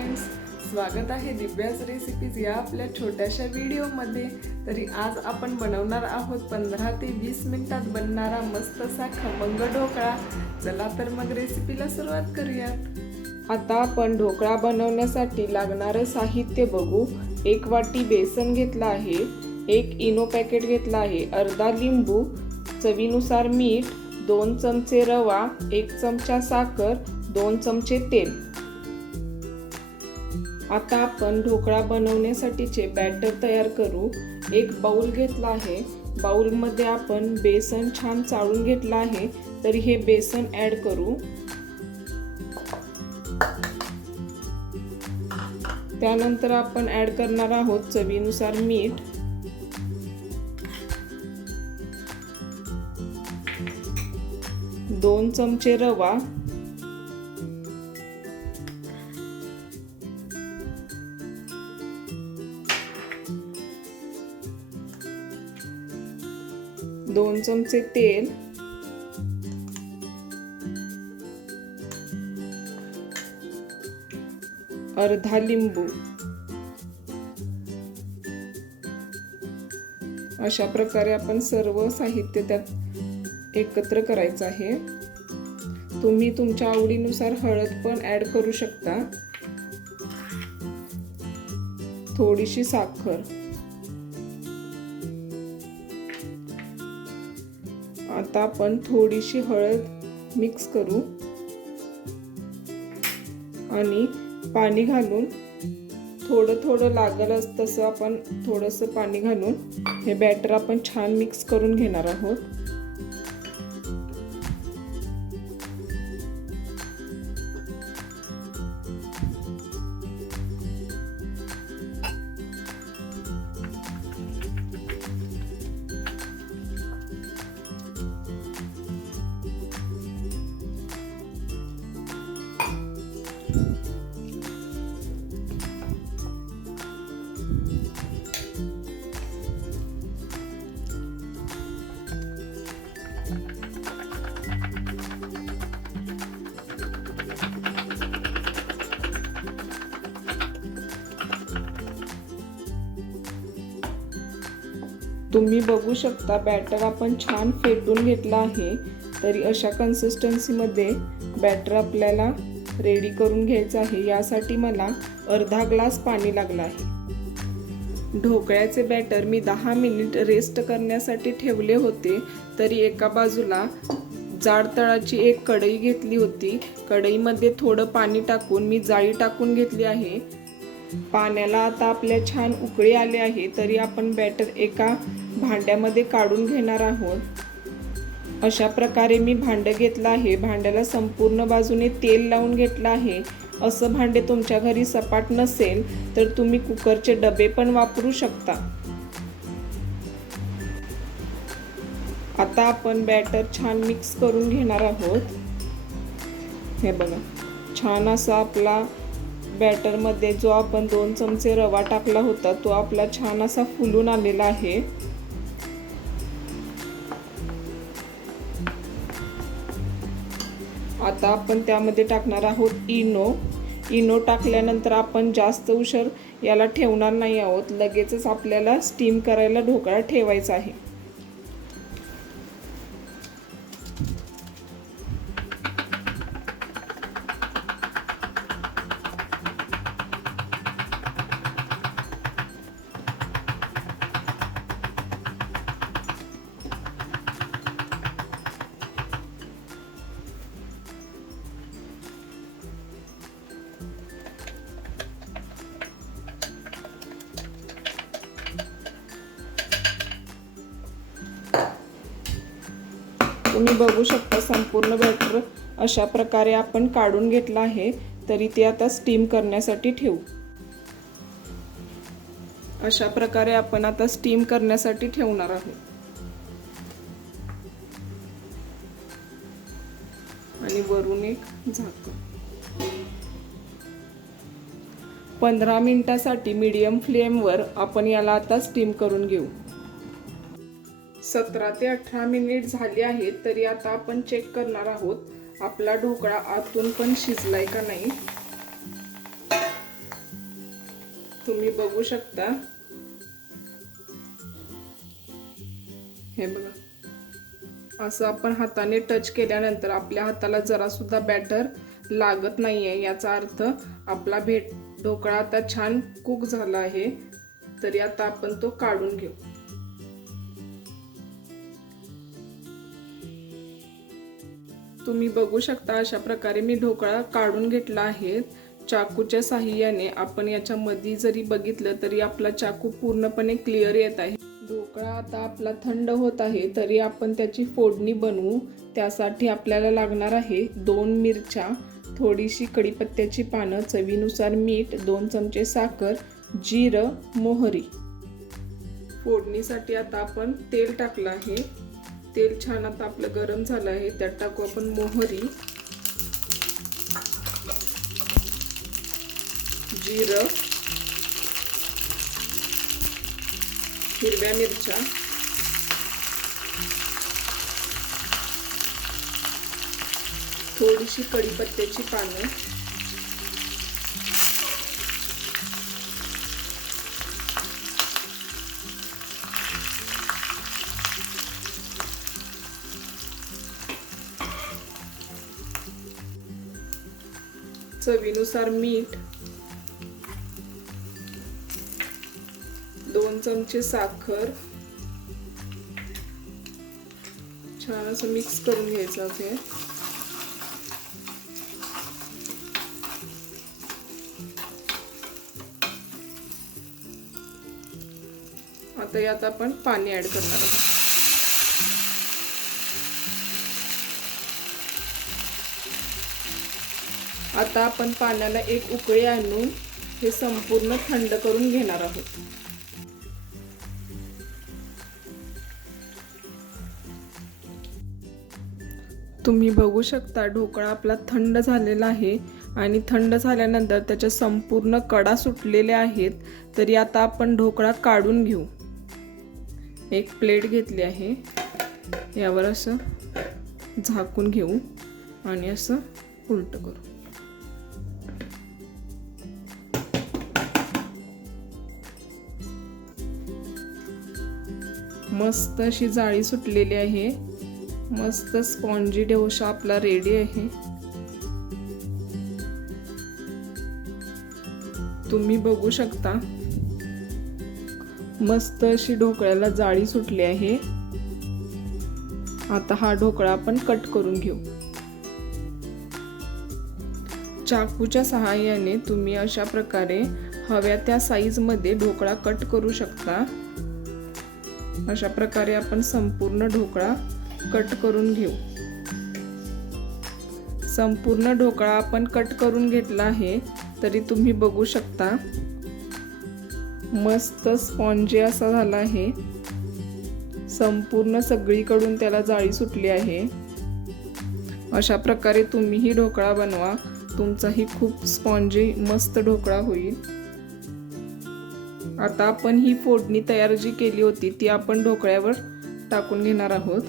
स्वागत आहे दिव्याज रेसिपीज या आपल्या छोट्याशा व्हिडिओमध्ये. तरी आज आपण बनवणार आहोत पंधरा ते वीस मिनिटात बनणारा मस्त असा खमंग ढोकळा. चला तर मग रेसिपीला सुरुवात करूयात. आता आपण ढोकळा बनवण्यासाठी लागणारं साहित्य बघू. एक वाटी बेसन घेतलं आहे एक इनो पॅकेट घेतला आहे अर्धा लिंबू चवीनुसार मीठ दोन चमचे रवा एक चमचा साखर दोन चमचे तेल. आता आपण ढोकळा बनवण्यासाठीचे बॅटर तयार करू. एक बाउल घेतला आहे. बाऊलमध्ये आपण बेसन छान चाळून घेतलं आहे. तर हे बेसन ॲड करू. त्यानंतर आपण ॲड करणार आहोत चवीनुसार मीठ. दोन चमचे रवा. दोन चमचे तेल. अर्धा लिंबू. अशा प्रकारे आपण सर्व साहित्य त्यात एकत्र करायचं आहे. तुम्ही तुमच्या आवडीनुसार हळद पण ऍड करू शकता. थोडीशी साखर. आता आपण थोडीशी हळद मिक्स करू. आणि पाणी घालून थोडं थोडं लागल तसं आपण थोडंसं पाणी घालून हे बॅटर आपण छान मिक्स करून घेणार आहोत. तुम्ही बघू शकता बॅटर आपण छान फेटून घेतला आहे. तरी अशा कन्सिस्टन्सीमध्ये बॅटर आपल्याला रेडी करून घ्यायचं आहे. यासाठी मला अर्धा ग्लास पाणी लागलं आहे. ढोकळ्याचे बॅटर मी दहा मिनिट रेस्ट करण्यासाठी ठेवले होते. तरी एका बाजूला जाड तळाची एक कढई घेतली होती. कढईमध्ये थोडं पाणी टाकून मी जाळी टाकून घेतली आहे. पाण्याला आता आपल्या छान उकळी आले आहे तरी आपण बॅटर एका भांड्यामध्ये काढून घेणार आहोत. अशा प्रकारे मी भांडं घेतलं आहे. भांड्याला संपूर्ण बाजूने तेल लावून घेतलं आहे. असं भांडे तुमच्या घरी सपाट नसेल तर तुम्ही कुकरचे डबे पण वापरू शकता. आता आपण बॅटर छान मिक्स करून घेणार आहोत. हे बघा छान असा आपला बॅटरमध्ये जो आपण दोन चमचे रवा टाकला होता तो आपला छान असा फुलून आलेला आहे. आता आपण त्यामध्ये टाकणार आहोत इनो. इनो टाकल्यानंतर आपण जास्त उशीर याला ठेवणार नाही आहोत. लगेचच आपल्याला स्टीम करायला ढोकळा ठेवायचा आहे. तुम्ही बघू शकता संपूर्ण बॅटर अशा प्रकारे आपण काढून घेतला आहे. तरी ते आता स्टीम करण्यासाठी ठेवू. अशा प्रकारे आपण आता स्टीम करण्यासाठी ठेवणार आहोत आणि वरून एक झाकण. पंधरा मिनिटासाठी मीडियम फ्लेमवर आपण याला आता स्टीम करून घेऊ. सतरा ते अठरा मिनिट झाली आहेत तरी आता आपण चेक करणार आहोत आपला ढोकळा आतून पण शिजलाय का नाही? तुम्ही बघू शकता. हे बघा. असं आपण हाताने टच केल्यानंतर आपल्या हाताला जरा सुद्धा बॅटर लागत नाहीये याचा अर्थ आपला भेट ढोकळा आता छान कुक झाला आहे तरी आता आपण तो काढून घेऊ. तुम्ही बघू शकता अशा प्रकारे मी ढोकळा काढून घेतला आहे. चाकूच्या साह्याने आपण याच्यामध्ये जरी बघितलं तरी आपला चाकू पूर्णपणे क्लिअर येत आहे. ढोकळा आता आपला थंड होत आहे तरी आपण त्याची फोडणी बनवू. त्यासाठी आपल्याला लागणार आहे दोन मिरच्या थोडीशी कढीपत्त्याची पानं चवीनुसार मीठ दोन चमचे साखर जिरं मोहरी. फोडणीसाठी आता आपण तेल टाकलं आहे. तेल छान आता आपलं गरम झालं आहे त्यात टाकू आपण मोहरी. जिरं. हिरव्या मिरच्या. थोडीशी कढीपत्त्याची पानं. चवीनुसार मीठ दोन चमचे साखर छान असं मिक्स करून घ्यायचं आहे. आता यात आपण पाणी ऍड करणार आहोत. आता आपण पाण्याला एक उकळी आणून हे संपूर्ण थंड करून घेणार आहोत. तुम्ही बघू शकता ढोकळा आपला थंड झालेला आहे आणि थंड झाल्यानंतर त्याच्या संपूर्ण कडा सुटलेल्या आहेत. तरी आता आपण ढोकळा काढून घेऊ. एक प्लेट घेतली आहे. यावर असं झाकून घेऊ आणि असं उलट करू. मस्त अशी जाळी सुटलेली आहे. मस्त स्पॉन्जी डोसा आपला रेडी आहे. तुम्ही बघू शकता. मस्त अशी ढोकळ्याला जाळी सुटली आहे. आता हा ढोकळा आपण कट करून घेऊ. चाकूच्या सहाय्याने तुम्ही अशा प्रकारे हव्या त्या साईजमध्ये ढोकळा कट करू शकता. अशा प्रकारे आपण संपूर्ण ढोकळा कट करून घेऊ. संपूर्ण ढोकळा आपण कट करून घेतला आहे तरी तुम्ही बघू शकता. मस्त स्पॉन्जी असा झाला आहे. संपूर्ण सगळीकडून त्याला जाळी सुटली आहे. अशा प्रकारे तुम्हीही ढोकळा बनवा. तुमचाही खूप स्पॉन्जी मस्त ढोकळा होईल. आता आपण ही फोडणी तयार जी केली होती ती आपण ढोकळ्यावर टाकून घेणार आहोत.